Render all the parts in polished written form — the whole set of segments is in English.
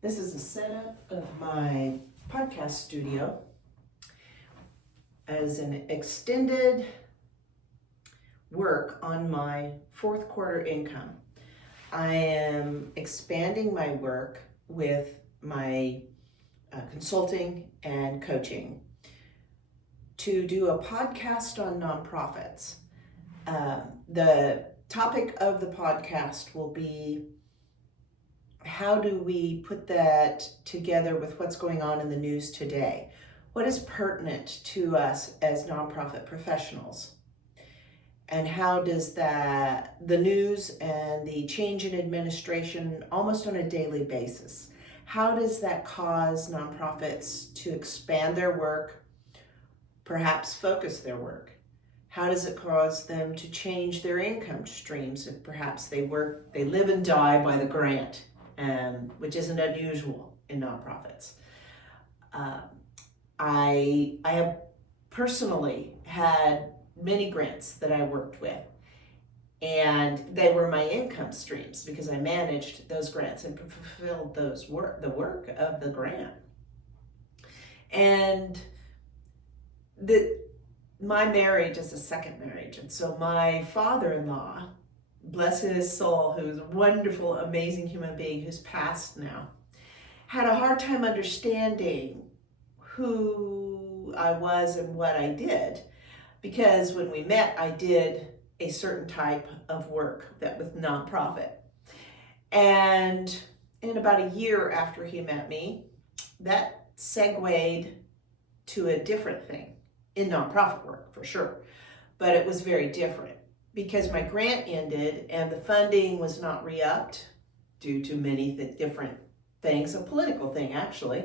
This is a setup of my podcast studio as an extended work on my fourth quarter income. I am expanding my work with my consulting and coaching to do a podcast on nonprofits. The topic of the podcast will be how do we put that together with what's going on in the news today? What is pertinent to us as nonprofit professionals? And how does the news and the change in administration almost on a daily basis, how does that cause nonprofits to expand their work, perhaps focus their work? How does it cause them to change their income streams if perhaps they live and die by the grant, which isn't unusual in nonprofits? I have personally had many grants that I worked with, and they were my income streams because I managed those grants and fulfilled the work of the grant. And my marriage is a second marriage, and so my father-in-law, bless his soul, who's a wonderful, amazing human being who's passed now, had a hard time understanding who I was and what I did, because when we met, I did a certain type of work that with nonprofit. And in about a year after he met me, that segued to a different thing in nonprofit work for sure, but it was very different because my grant ended and the funding was not re-upped due to many different things, a political thing actually.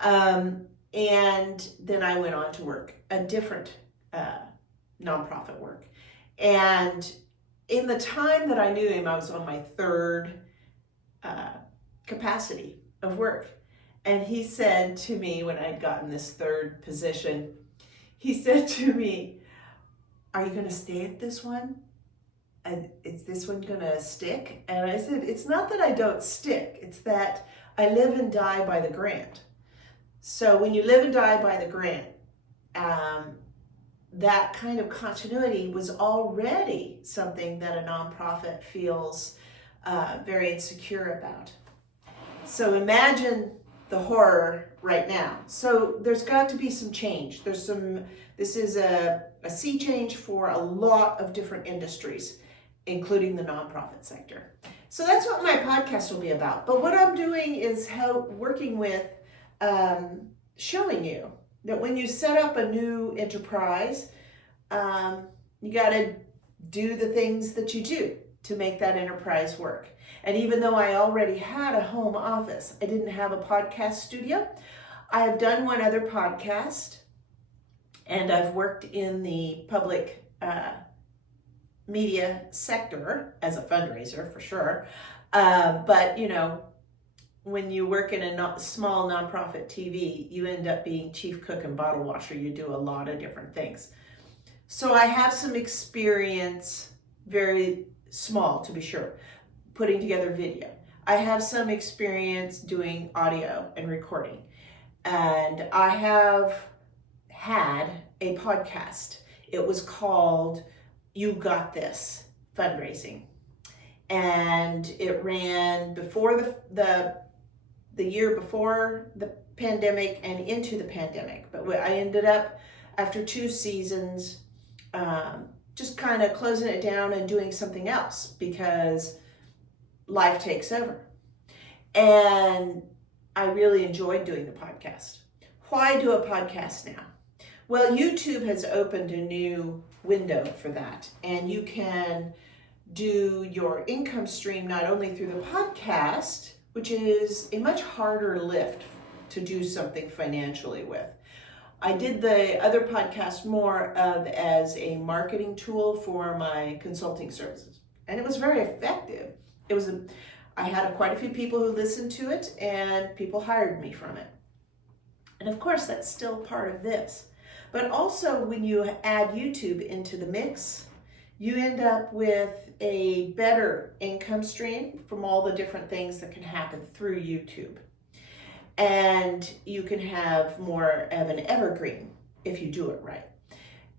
And then I went on to work a different nonprofit work. And in the time that I knew him, I was on my third capacity of work. And he said to me when I'd gotten this third position, he said to me, "Are you going to stay at this one? And is this one going to stick?" And I said, "It's not that I don't stick. It's that I live and die by the grant." So when you live and die by the grant, that kind of continuity was already something that a nonprofit feels very insecure about. So imagine the horror right now. So there's got to be some change. This is a sea change for a lot of different industries, including the nonprofit sector. So that's what my podcast will be about. But what I'm doing is working with showing you that when you set up a new enterprise, you got to do the things that you do to make that enterprise work. And even though I already had a home office, I didn't have a podcast studio. I have done one other podcast, and I've worked in the public media sector as a fundraiser for sure. But you know, when you work in a small nonprofit TV, you end up being chief cook and bottle washer. You do a lot of different things. So I have some experience, very small to be sure, putting together video. I have some experience doing audio and recording. And I have had a podcast. It was called You Got This Fundraising. And it ran before the year before the pandemic and into the pandemic. But I ended up, after 2 seasons, just kind of closing it down and doing something else because life takes over. And I really enjoyed doing the podcast. Why do a podcast now? Well, YouTube has opened a new window for that, and you can do your income stream not only through the podcast, which is a much harder lift to do something financially with. I did the other podcast more as a marketing tool for my consulting services, and it was very effective. I had quite a few people who listened to it, and people hired me from it. And of course, that's still part of this. But also, when you add YouTube into the mix, you end up with a better income stream from all the different things that can happen through YouTube. And you can have more of an evergreen if you do it right.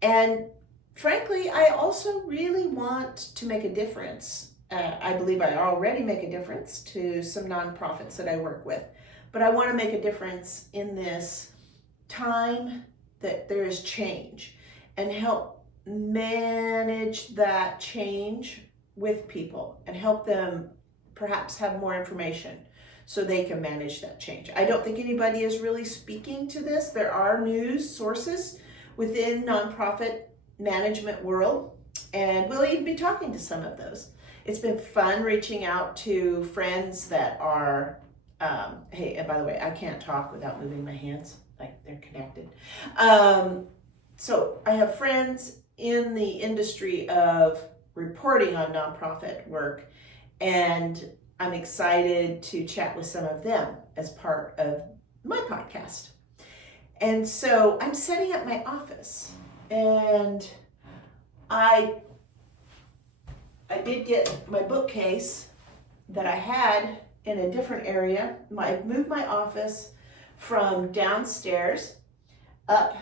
And frankly, I also really want to make a difference. I believe I already make a difference to some nonprofits that I work with, but I want to make a difference in this time that there is change and help manage that change with people and help them perhaps have more information so they can manage that change. I don't think anybody is really speaking to this. There are news sources within nonprofit management world, and we'll even be talking to some of those. It's been fun reaching out to friends that are, hey, and by the way, I can't talk without moving my hands, like they're connected. So I have friends in the industry of reporting on nonprofit work, and I'm excited to chat with some of them as part of my podcast. And so I'm setting up my office, and I did get my bookcase that I had in a different area. I moved my office from downstairs up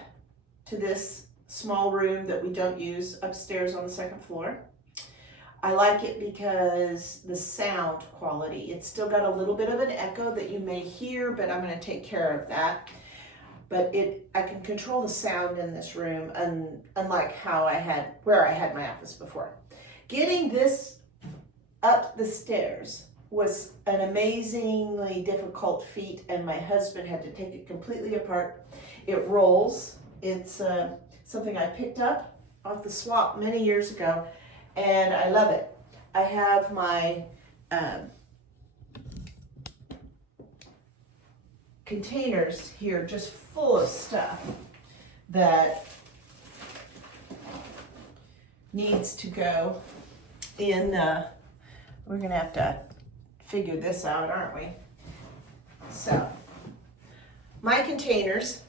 to this small room that we don't use upstairs on the second floor. I like it because the sound quality, it's still got a little bit of an echo that you may hear, but I'm going to take care of that. But I can control the sound in this room, unlike where I had my office before. Getting this up the stairs was an amazingly difficult feat, and my husband had to take it completely apart. It rolls. It's something I picked up off the swap many years ago, and I love it. I have my containers here just full of stuff that needs to go in we're gonna have to figure this out, aren't we? So my containers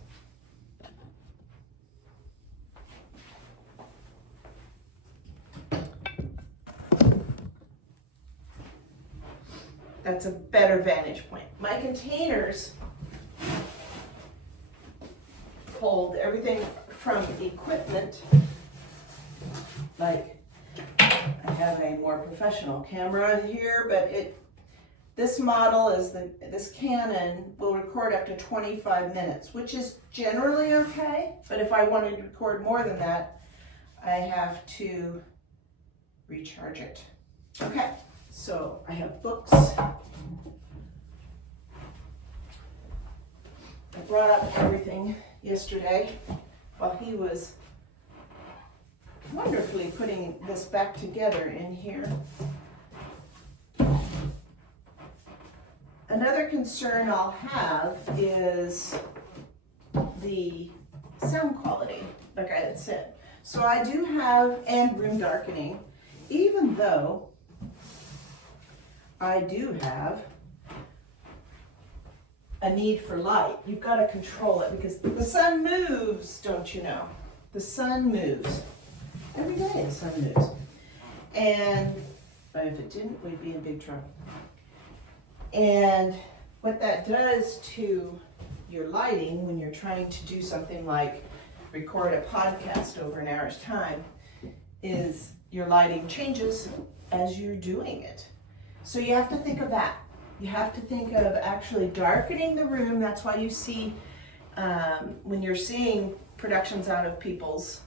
that's a better vantage point. My containers hold everything from equipment, like I have a more professional camera here, but this model is this Canon will record up to 25 minutes, which is generally okay, but if I wanted to record more than that, I have to recharge it. Okay, so I have books. I brought up everything yesterday while he was wonderfully putting this back together in here. Another concern I'll have is the sound quality, like I had said. So I do have, and room darkening, even though I do have a need for light. You've got to control it because the sun moves, don't you know? The sun moves. Every day the sun moves. And but if it didn't, we'd be in big trouble. And what that does to your lighting when you're trying to do something like record a podcast over an hour's time is your lighting changes as you're doing it. So you have to think of that. You have to think of actually darkening the room. That's why you see, when you're seeing productions out of people's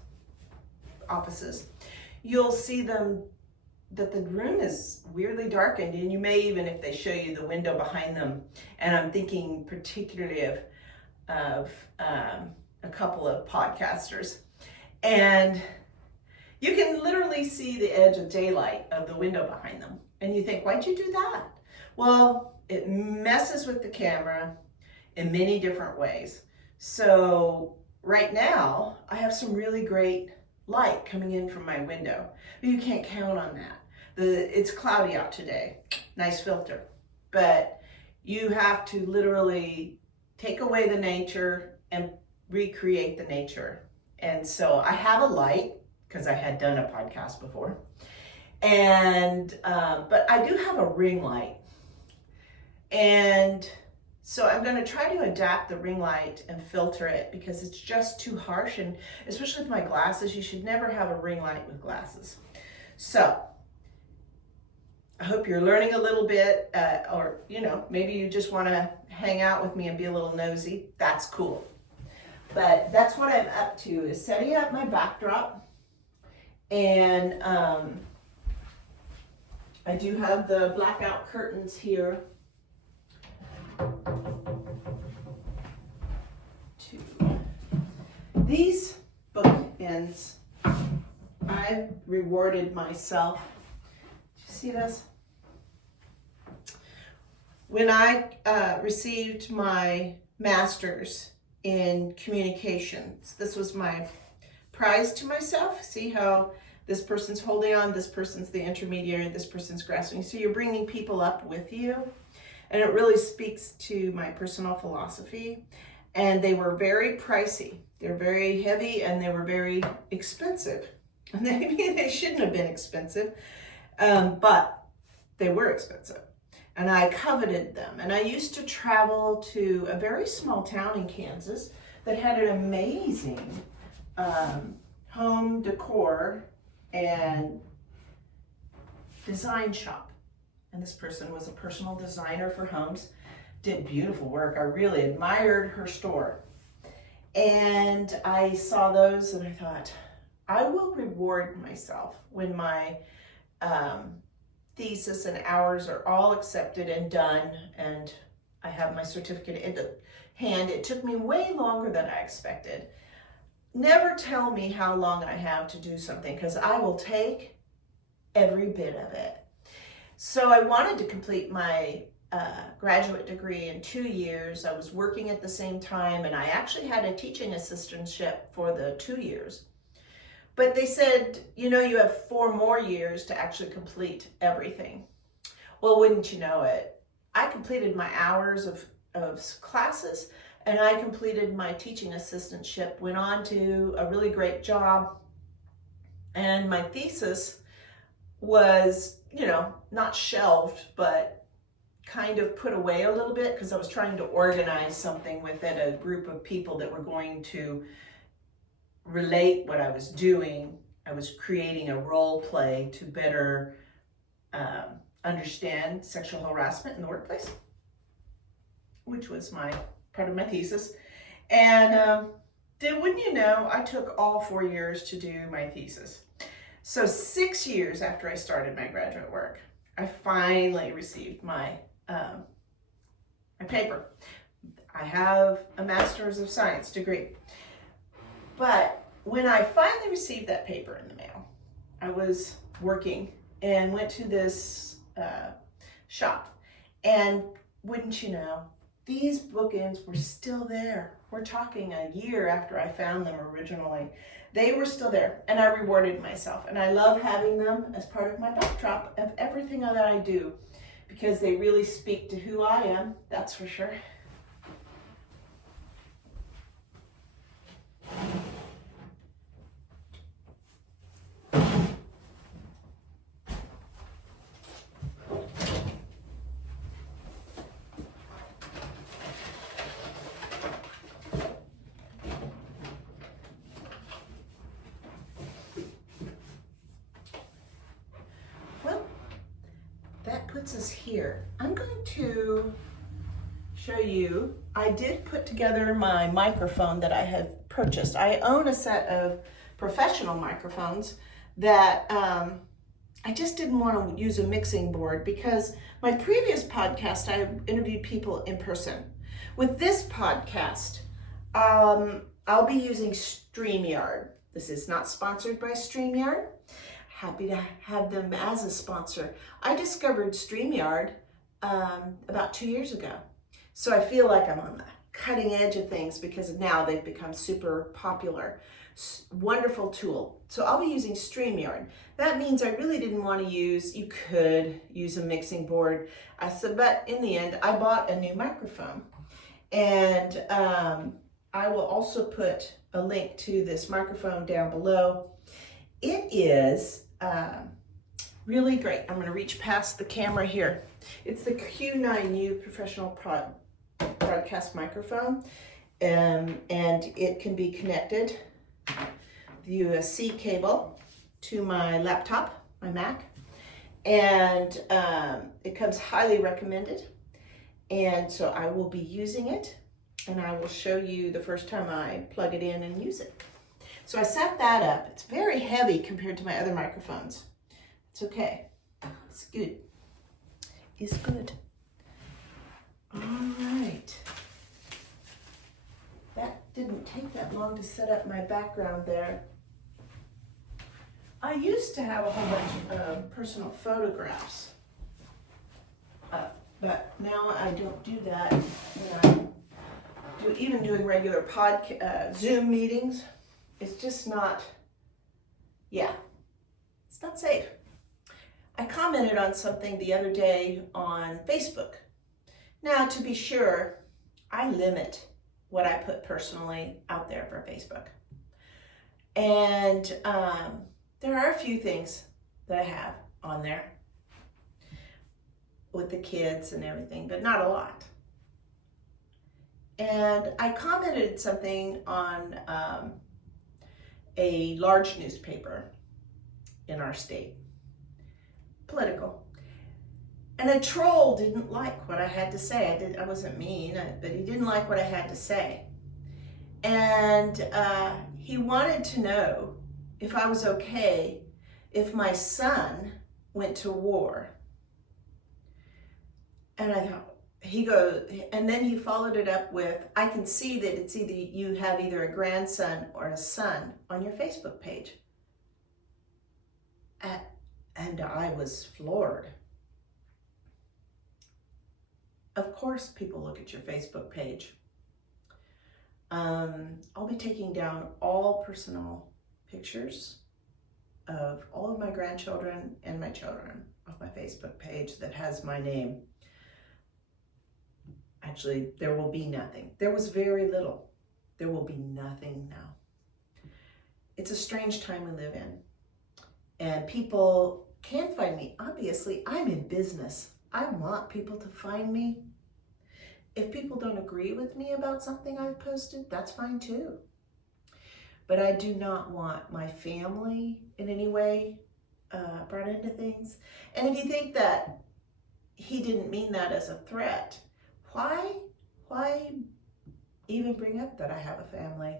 offices, you'll see them that the room is weirdly darkened, and you may even, if they show you the window behind them, and I'm thinking particularly of a couple of podcasters, and you can literally see the edge of daylight of the window behind them, and you think, why'd you do that? Well, it messes with the camera in many different ways. So right now, I have some really great light coming in from my window, but you can't count on that. It's cloudy out today, nice filter, but you have to literally take away the nature and recreate the nature. And so I have a light because I had done a podcast before, and but I do have a ring light. And So I'm going to try to adapt the ring light and filter it because it's just too harsh, and especially with my glasses, you should never have a ring light with glasses. So I hope you're learning a little bit, or maybe you just want to hang out with me and be a little nosy. That's cool. But that's what I'm up to, is setting up my backdrop. And I do have the blackout curtains here. These bookends, I've rewarded myself. Did you see this? When I received my master's in communications, this was my prize to myself. See how this person's holding on, this person's the intermediary, this person's grasping. So you're bringing people up with you. And it really speaks to my personal philosophy. And they were very pricey. They're very heavy and they were very expensive. And maybe they shouldn't have been expensive, but they were expensive. And I coveted them. And I used to travel to a very small town in Kansas that had an amazing home decor and design shop. And this person was a personal designer for homes, did beautiful work. I really admired her store. And I saw those and I thought, I will reward myself when my thesis and hours are all accepted and done, and I have my certificate in hand. It took me way longer than I expected. Never tell me how long I have to do something, because I will take every bit of it. So I wanted to complete my graduate degree in 2 years. I was working at the same time, and I actually had a teaching assistantship for the 2 years. But they said, you have 4 more years to actually complete everything. Well, wouldn't you know it, I completed my hours of classes, and I completed my teaching assistantship, went on to a really great job, and my thesis was, not shelved, but kind of put away a little bit because I was trying to organize something within a group of people that were going to relate what I was doing. I was creating a role play to better understand sexual harassment in the workplace, which was part of my thesis. And then, wouldn't you know, I took all 4 years to do my thesis. So 6 years after I started my graduate work, I finally received my paper. I have a Master's of Science degree. But when I finally received that paper in the mail, I was working and went to this shop. And wouldn't you know, these bookends were still there. We're talking a year after I found them originally. They were still there, and I rewarded myself. And I love having them as part of my backdrop of everything that I do, because they really speak to who I am, that's for sure. That puts us here. I'm going to show you, I did put together my microphone that I have purchased. I own a set of professional microphones that I just didn't want to use a mixing board, because my previous podcast, I interviewed people in person. With this podcast, I'll be using StreamYard. This is not sponsored by StreamYard. Happy to have them as a sponsor. I discovered StreamYard about 2 years ago. So I feel like I'm on the cutting edge of things, because now they've become super popular. Wonderful tool. So I'll be using StreamYard. That means I really didn't want to you could use a mixing board. I said, but in the end, I bought a new microphone. And I will also put a link to this microphone down below. It is really great. I'm going to reach past the camera here. It's the Q9U professional broadcast microphone, and it can be connected via a C cable to my laptop, my Mac, and it comes highly recommended. And so I will be using it, and I will show you the first time I plug it in and use it. So I set that up. It's very heavy compared to my other microphones. It's okay. It's good. It's good. All right. That didn't take that long to set up my background there. I used to have a whole bunch of personal photographs, but now I don't do that when I'm even doing regular Zoom meetings. It's just not, it's not safe. I commented on something the other day on Facebook. Now, to be sure, I limit what I put personally out there for Facebook. And there are a few things that I have on there with the kids and everything, but not a lot. And I commented something on a large newspaper in our state, political. And a troll didn't like what I had to say. I wasn't mean, but he didn't like what I had to say. And he wanted to know if I was okay if my son went to war. And I thought, and then he followed it up with, I can see that it's either you have either a grandson or a son on your Facebook page. And I was floored. Of course, people look at your Facebook page. I'll be taking down all personal pictures of all of my grandchildren and my children off my Facebook page that has my name. Actually, there will be nothing. There was very little. There will be nothing now. It's a strange time we live in. And people can find me. Obviously, I'm in business. I want people to find me. If people don't agree with me about something I've posted, that's fine too. But I do not want my family in any way brought into things. And if you think that he didn't mean that as a threat, why even bring up that I have a family?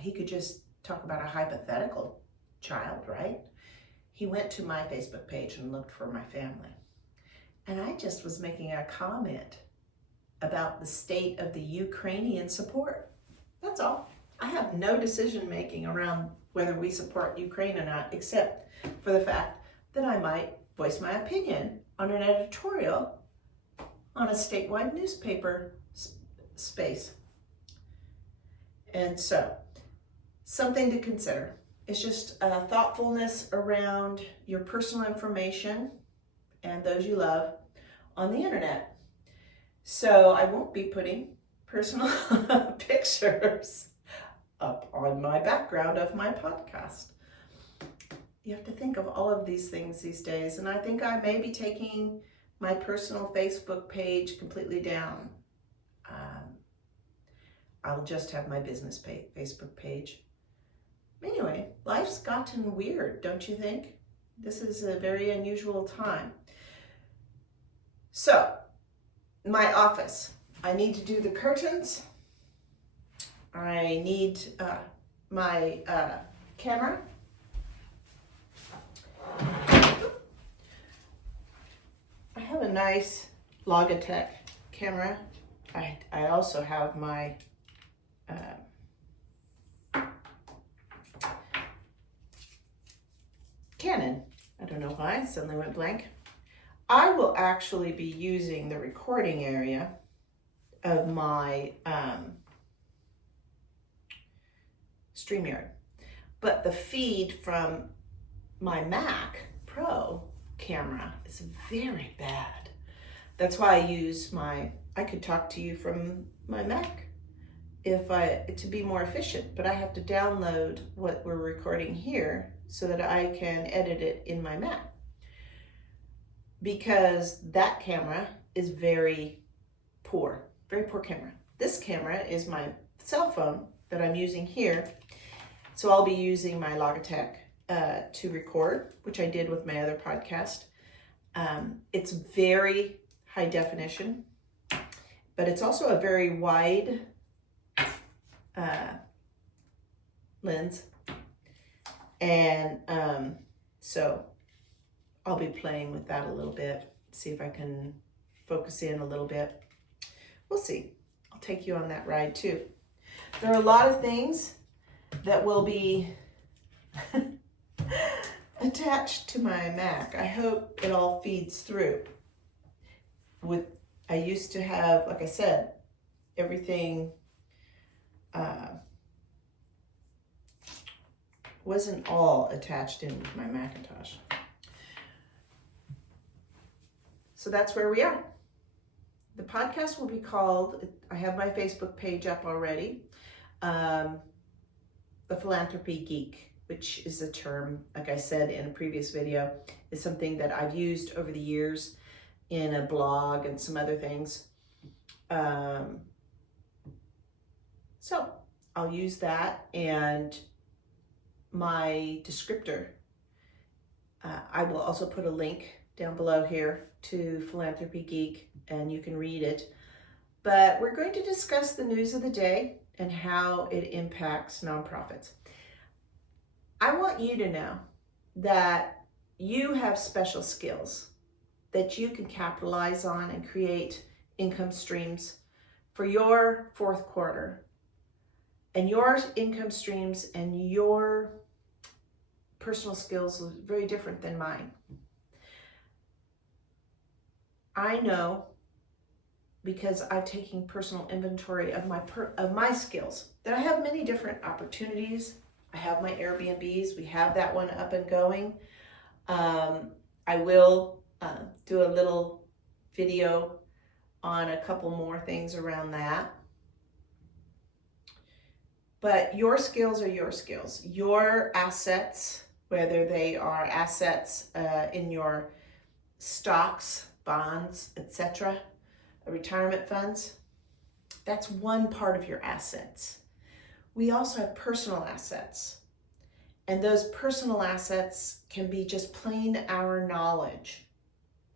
He could just talk about a hypothetical child, right? He went to my Facebook page and looked for my family. And I just was making a comment about the state of the Ukrainian support. That's all. I have no decision making around whether we support Ukraine or not, except for the fact that I might voice my opinion on an editorial on a statewide newspaper space. And so, something to consider. It's just thoughtfulness around your personal information and those you love on the internet. So I won't be putting personal pictures up on my background of my podcast. You have to think of all of these things these days, and I think I may be taking my personal Facebook page completely down. I'll just have my business Facebook page. Anyway, life's gotten weird, don't you think? This is a very unusual time. So, my office. I need to do the curtains. I need my camera. I have a nice Logitech camera. I also have my Canon. I don't know why, it suddenly went blank. I will actually be using the recording area of my StreamYard. But the feed from my Mac Pro camera is very bad. That's why I use I could talk to you from my Mac to be more efficient, but I have to download what we're recording here so that I can edit it in my Mac. Because that camera is very poor, very poor camera. This camera is my cell phone that I'm using here. So I'll be using my Logitech to record, which I did with my other podcast. It's very high definition, but it's also a very wide lens. And so I'll be playing with that a little bit, see if I can focus in a little bit. We'll see. I'll take you on that ride too. There are a lot of things that will be attached to my Mac. I hope it all feeds through. I used to have, like I said, everything wasn't all attached in my Macintosh. So that's where we are. The podcast will be called, I have my Facebook page up already, The Philanthropy Geek, which is a term, like I said in a previous video, is something that I've used over the years in a blog and some other things. So I'll use that, and my descriptor, I will also put a link down below here to Philanthropy Geek, and you can read it. But we're going to discuss the news of the day and how it impacts nonprofits. I want you to know that you have special skills that you can capitalize on and create income streams for your fourth quarter. And your income streams and your personal skills are very different than mine. I know, because I've taken personal inventory of my skills, that I have many different opportunities. I have my Airbnbs. We have that one up and going. I will do a little video on a couple more things around that. But your skills are your skills. Your assets, whether they are assets in your stocks, bonds, etc., retirement funds, that's one part of your assets. We also have personal assets. And those personal assets can be just plain our knowledge,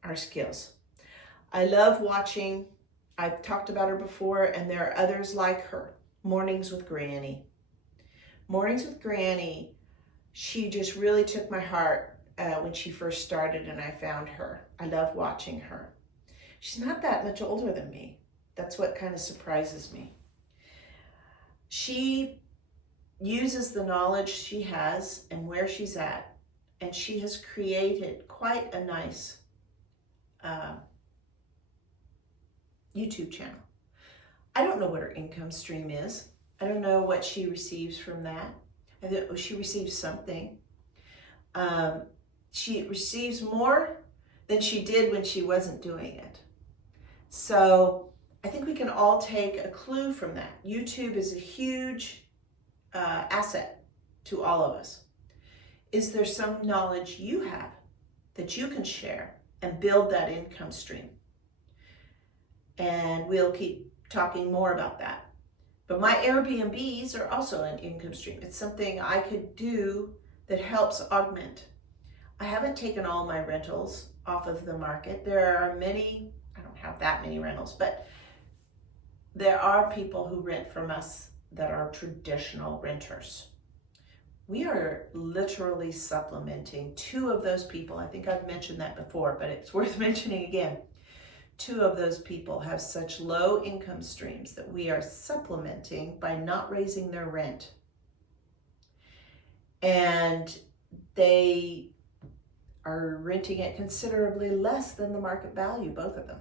our skills. I love watching, I've talked about her before, and there are others like her, Mornings with Granny. Mornings with Granny, she just really took my heart when she first started and I found her. I love watching her. She's not that much older than me. That's what kind of surprises me. She uses the knowledge she has and where she's at, and she has created quite a nice YouTube channel. I don't know what her income stream is. I don't know what she receives from that. I think she receives something. She receives more than she did when she wasn't doing it. So I think we can all take a clue from that. YouTube is a huge asset to all of us. Is there some knowledge you have that you can share and build that income stream? And we'll keep talking more about that. But my Airbnbs are also an income stream. It's something I could do that helps augment. I haven't taken all my rentals off of the market. There are many, I don't have that many rentals, but there are people who rent from us that are traditional renters. We are literally supplementing two of those people. I think I've mentioned that before, but it's worth mentioning again. Two of those people have such low income streams that we are supplementing by not raising their rent. And they are renting at considerably less than the market value, both of them.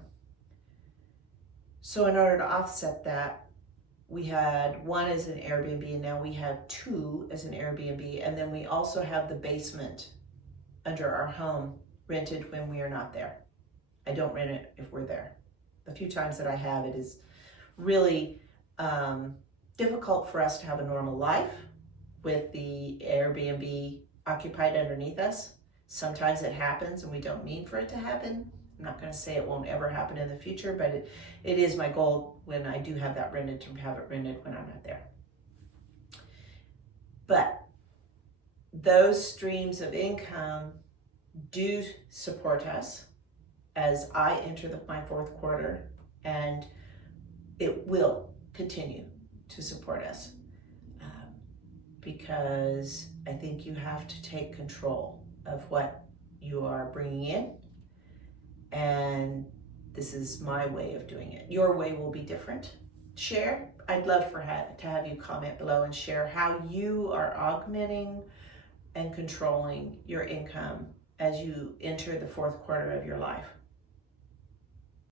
So in order to offset that, we had one as an Airbnb, and now we have two as an Airbnb. And then we also have the basement under our home rented when we are not there. I don't rent it if we're there. The few times that I have, it is really difficult for us to have a normal life with the Airbnb occupied underneath us. Sometimes it happens and we don't mean for it to happen. I'm not going to say it won't ever happen in the future, but it is my goal when I do have that rented to have it rented when I'm not there. But those streams of income do support us as I enter my fourth quarter, and it will continue to support us because I think you have to take control of what you are bringing in, and this is my way of doing it. Your way will be different. Share. I'd love to have you comment below and share how you are augmenting and controlling your income as you enter the fourth quarter of your life.